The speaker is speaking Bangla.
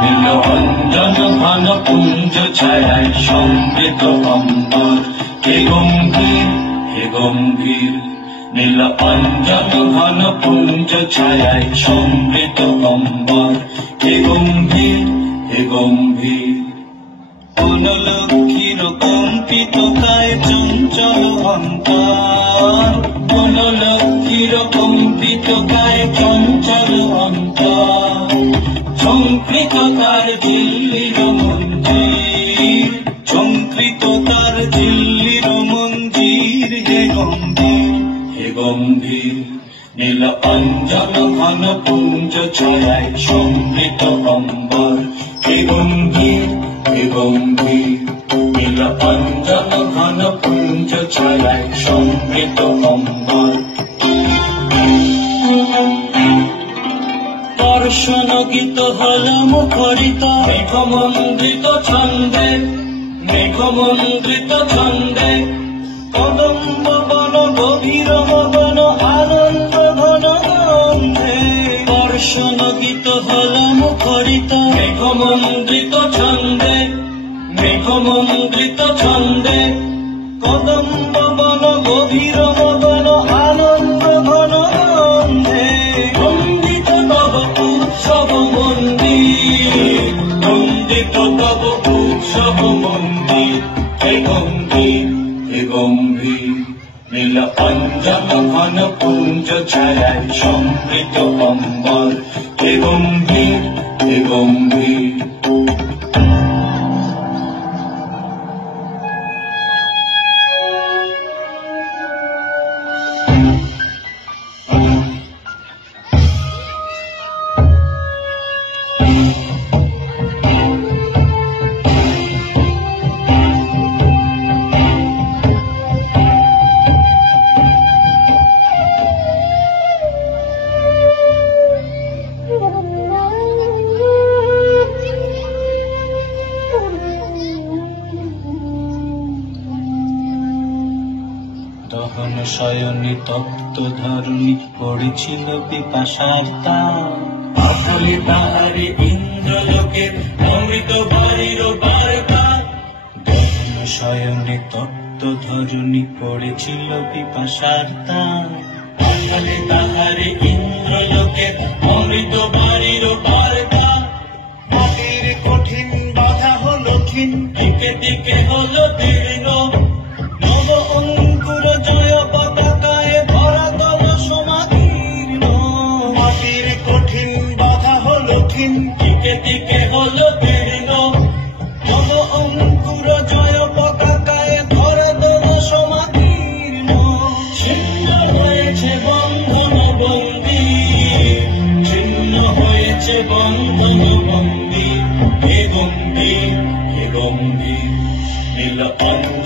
নীলঅঞ্জন ঘন পুঞ্জ ছায়ায় সমৃত অম্বর, হে গম্ভীর হে গম্ভীর। নীলঅঞ্জন ঘন পুঞ্জ ছায়ায় সমৃত অম্বর, হে গম্ভীর হে গম্ভীর। বনলক্ষ্মীর কম্পিত কায় চঞ্চল অন্তর, বনলক্ষ্মীর কম্পিত কায় চঞ্চল অন্তর। ঝঙ্কৃত তার ঝিল্লির মঞ্জির, ঝঙ্কৃত তার ঝিল্লির মঞ্জির, হে গম্ভীর হে গম্ভীর। নীলঅঞ্জন ঘন পুঞ্জ ছায়ায় সমৃত অম্বর, হে গম্ভীর হে গম্ভীর। নীলঅঞ্জন ঘন পুঞ্জ ছায়ায় সমৃত অম্বর। দর্শন গীত হল মুখরিত মেঘমন্দ্রিত ছন্দে, মেঘমন্দ্রিত ছন্দে। কদম্ব বন গভীর মগন আনন্দ ঘন গন্ধে। দর্শন গীত হল মুখরিত মেঘমন্দ্রিত ছন্দে, মেঘমন্দ্রিত ছন্দে। কদম্ব বন গভীর মগন আনন্দ ঘন গন্ধে। বন্দিত তব উৎসব মন্দির, বন্দিত তব উৎসব মন্দির, হে গম্ভীর হে গম্ভীর। নীলঅঞ্জন ঘন পুঞ্জ ছায়ায় সমৃত অম্বর, হে গম্ভীর হে গম্ভীর। দহন শয়নী তপ্ত ধরণী পড়েছিল পিপাসার তাপ। আসলে তাহারে ইন্দ্রলোকের অমৃত বাড়ির বার্তা। দহন শয়নী তপ্ত ধরণী পড়েছিল পিপাসার তাপ। আসলে তাহারে ইন্দ্রলোকের অমৃত বাড়ির বার্তা। মাটির কঠিন বাধা হলো ক্ষীণ, দিকে দিকে হলো দীর্ণ। নব অঙ্কুর জয় পতাকায় ধরাতল সমাদীর্ণ। মাটির কঠিন বাধা হলো ক্ষীণ, দিকে দিকে হলো দীর্ণ। নব অঙ্কুর জয় পতাকায় ধরাতল সমাদীর্ণ। ছিন্ন হয়েছে বন্ধন বন্দী, ছিন্ন হয়েছে বন্ধন বন্দী, হে গম্ভীর হে গম্ভীর। নীলঅঞ্জন